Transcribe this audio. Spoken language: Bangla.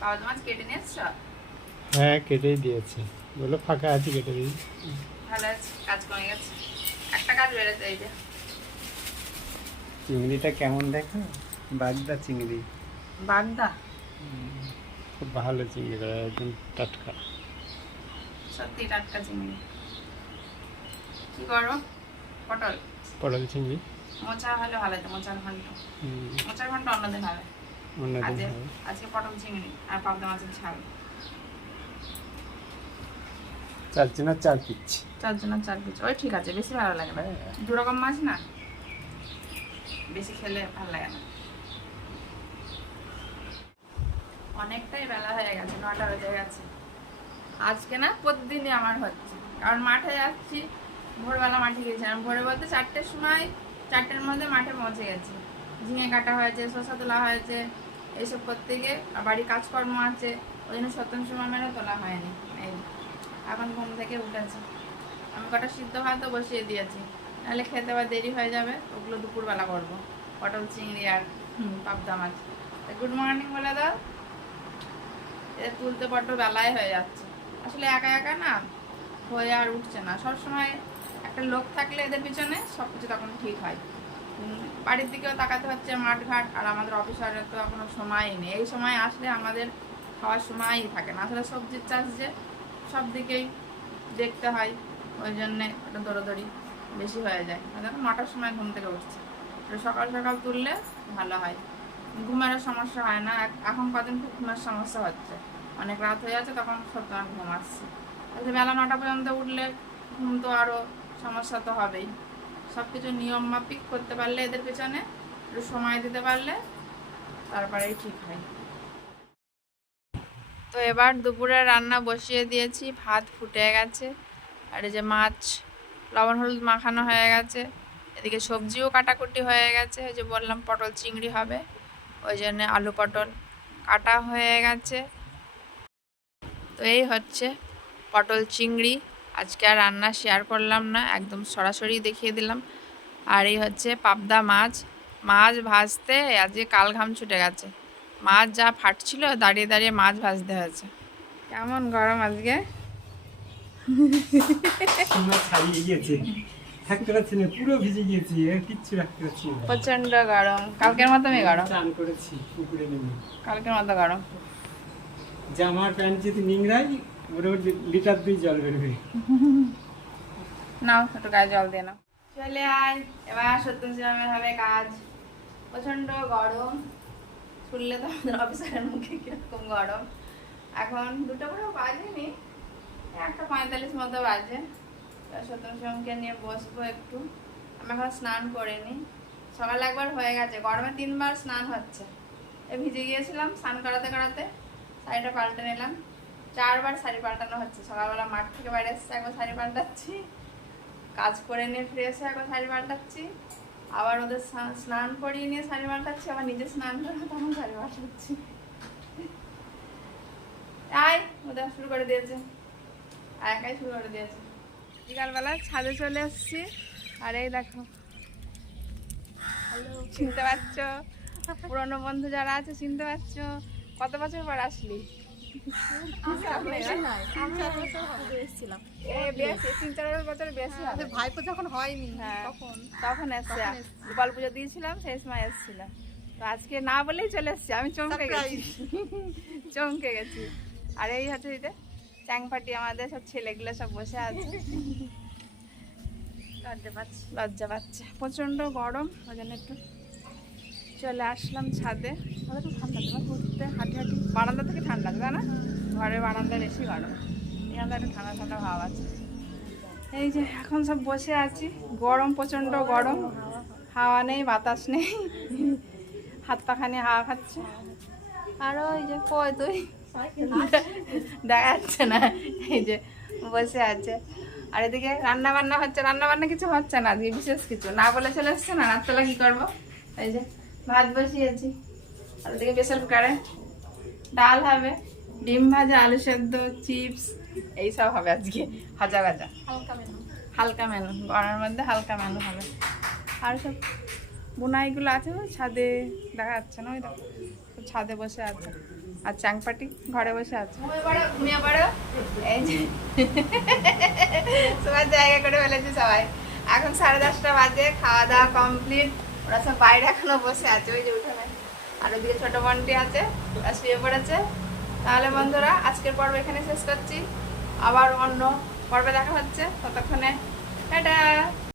পাবদা মাছ কেটে নিয়ে এসছো? হ্যাঁ কেটেই দিয়েছে, বলো ফাঁকা আছে কেটে দিই। ভালো আছে, কাজ কমে গেছে, একটা কাজ বেড়েছে। এই যে চিংড়িটা কেমন দেখো, বাগদা চিংড়ি, বাগদা খুব ভালো চিংড়ি, একদম টাটকা। সত্যি টাটকা চিংড়ি। কি করো? পটল পটল চিংড়ি মোচা হলে ভালো হতো, মোচার ঘন্ট। মোচার ঘন্ট অন্যদিন হবে, অন্যদিন হবে। আজকে পটল চিংড়ি আর পাবদা মাছের ঝাল। 4 জনের 4 পিস। 4 জনের 4 পিস, ওই ঠিক আছে, বেশি ভালো লাগে না। 2 রকম মাছ না, বেশি খেলে ভালো লাগে না। অনেকটাই বেলা হয়ে গেছে, 9টা বেজে গেছে। আজকে না প্রতিদিনই আমার হচ্ছে, কারণ মাঠে যাচ্ছি। ভোরবেলা মাঠে গিয়েছিলাম, ভোরে বলতে 4টের সময়, 4টের মধ্যে মাঠে পৌঁছে গেছি। ঝিঙে কাটা হয়েছে, শসা তোলা হয়েছে, এইসব করতে গিয়ে বাড়ির কাজকর্ম আছে, ওই জন্য সত্যন সময় মেরে তোলা হয়নি। এই এখন ঘুম থেকে উঠেছে, আমি কটা সিদ্ধ ভাতও বসিয়ে দিয়েছি, নাহলে খেতে আবার দেরি হয়ে যাবে। ওগুলো দুপুরবেলা করবো, পটল চিংড়ি আর পাবদা মাছ। গুড মর্নিং বলে দাও। এদের তুলতে বড্ড বেলায় হয়ে যাচ্ছে, আসলে একা একা না হয়ে আর উঠছে না। সবসময় একটা লোক থাকলে এদের পিছনে সব কিছু তখন ঠিক হয়। বাড়ির দিকেও তাকাতে হচ্ছে, মাঠঘাট, আর আমাদের অফিসারের তো এখনো সময়ই নেই। এই সময় আসলে আমাদের খাওয়ার সময়ই থাকে না, আসলে সবজির চাষ যে সব দিকেই দেখতে হয়, ওই জন্যে একটা দৌড়োদৌড়ি বেশি হয়ে যায়। দেখো 9টার সময় ঘুম থেকে উঠছে, সকাল সকাল তুললে ভালো হয়, ঘুমেরও সমস্যা হয় না। এখন কদিন খুব ঘুমের সমস্যা হচ্ছে, অনেক রাত হয়ে যাচ্ছে, তখন সত্যি ঘুম আসছে। তাহলে বেলা 9টা পর্যন্ত উঠলে ঘুম তো আরও সমস্যা তো হবেই। সব কিছু নিয়ম মাফিক করতে পারলে, এদের পেছনে একটু সময় দিতে পারলে তারপরেই ঠিক হয়। তো এবার দুপুরে রান্না বসিয়ে দিয়েছি, ভাত ফুটে গেছে, আর এই যে মাছ লবণ হলুদ মাখানো হয়ে গেছে, এদিকে সবজিও কাটাকুটি হয়ে গেছে। এই যে বললাম পটল চিংড়ি হবে, ওই জন্যে আলু পটল কাটা হয়ে গেছে। তো এই হচ্ছে পটল চিংড়ি, আজকে আর রান্না শেয়ার করলাম না, একদম সরাসরি দেখিয়ে দিলাম। আর এই হচ্ছে পাবদা মাছ, মাছ ভাজতে আজকে কাল ঘাম ছুটে গেছে, মাছ যা ফাটছিল, দাঁড়িয়ে দাঁড়িয়ে মাছ ভাজতে হয়েছে। কেমন গরম আজকে, ছাড়িয়ে গিয়েছে, থাকতে পারছি না, পুরো ভিজে গিয়েছি, কিচ্ছু রাখতে পারছি না। প্রচন্ড গরম, কালকের মতনই গরম। চান করেছি পুকুরে নেমে, কালকের মতো গরম। জামার প্যান্ট যদি নিংড়াই মোটামুটি লিটার 2 জল বেরোবে। নাও একটু গায়ে জল দিয়ে নাও। চলে আয়, এবার সত্যম হবে কাজ। প্রচন্ড গরম, শুনলে তো আমাদের অফিসারের মুখে কিরকম গরম। এখন 2টা পুরো বাজেনি, 1:45 মতো বাজে। সত্যম শিবমকে নিয়ে বসবো একটু। আমি এখন স্নান করিনি, সকালে একবার হয়ে গেছে, গরমে 3বার স্নান হচ্ছে। ভিজে গিয়েছিলাম, স্নান করাতে করাতে শাড়িটা পাল্টে নিলাম, 4বার শাড়ি পাল্টানো হচ্ছে। সকালবেলা মাঠ থেকে বাইরে এসেছে, একবার শাড়ি পাল্টাচ্ছি, কাজ করে নিয়ে ফিরে এসে একবার শাড়ি পাল্টাচ্ছি, আবার ওদের স্নান করিয়ে নিয়ে শাড়ি পাল্টাচ্ছি, আবার নিজে স্নান করে তখন শাড়ি পাল্টাচ্ছি। তাই ওদের শুরু করে দিয়েছে, আর একাই শুরু করে দিয়েছে। বিকালবেলা ছাদে চলে এসেছি, আর এই দেখো, চিনতে পারছো? পুরনো বন্ধু যারা আছে চিনতে পারছো? কত বছর পর আসলি? 3-4 বছর বেশি হবে। ভাইপো যখন হয়নি হ্যাঁ, তখন এসছে, গোপাল পুজো দিয়েছিলাম, সেই সময় এসেছিল। তো আজকে না বলেই চলে এসছি, আমি চমকে গেছি, চমকে গেছি। আর এই হচ্ছে চ্যাংপাটি, আমাদের সব ছেলেগুলো সব বসে আছে, লজ্জা পাচ্ছে, প্রচন্ড গরম, ওই জন্য একটু চলে আসলাম ছাদে। একটু ঠান্ডা, তোমার ঘুরতে হাঁটি হাঁটি, বারান্দা থেকে ঠান্ডা, তাই না? ঘরের বারান্দায় বেশি গরম, এখানে একটু ঠান্ডা ঠান্ডা ভাব আছে। এই যে এখন সব বসে আছি, গরম, প্রচন্ড গরম, হাওয়া নেই, বাতাস নেই, হাত পাখানি হাওয়া খাচ্ছে। আরো এই যে কই তুই, দেখা যাচ্ছে না, এই যে বসে আছে। আর এদিকে রান্না বান্না হচ্ছে, রান্না বান্না কিছু হচ্ছে না আজকে, বিশেষ কিছু না বলে চলে এসছে না। রাত্রেবেলা কি করবো, এই যে ভাত বসিয়েছি, আর ওদিকে প্রেসার কুকারে ডাল হবে, ডিম ভাজা, আলু সেদ্ধ, চিপস, এইসব হবে আজকে, ভাজা ভাজা, হালকা মেনু, গরমের মধ্যে হালকা মেনু হবে। আর সব বুনাইগুলো আছে ছাদে, দেখা যাচ্ছে না, ওই দেখো ছাদে বসে আছে, আর চাংপাটি ঘরে বসে আছে ঘুমিয়ে পড়ো এই যে সবার জায়গা করে ফেলেছে সবাই। এখন 10:30 বাজে, খাওয়া দাওয়া কমপ্লিট, ওরা সব বাইরে এখনো বসে আছে ওই যে উঠানে। আর ওইদিকে ছোট বোনটি আছে, ওরা শুয়ে পড়েছে। তাহলে বন্ধুরা আজকের পর্ব এখানে শেষ করছি, আবার অন্য পর্বে দেখা হচ্ছে, ততক্ষণে টাটা।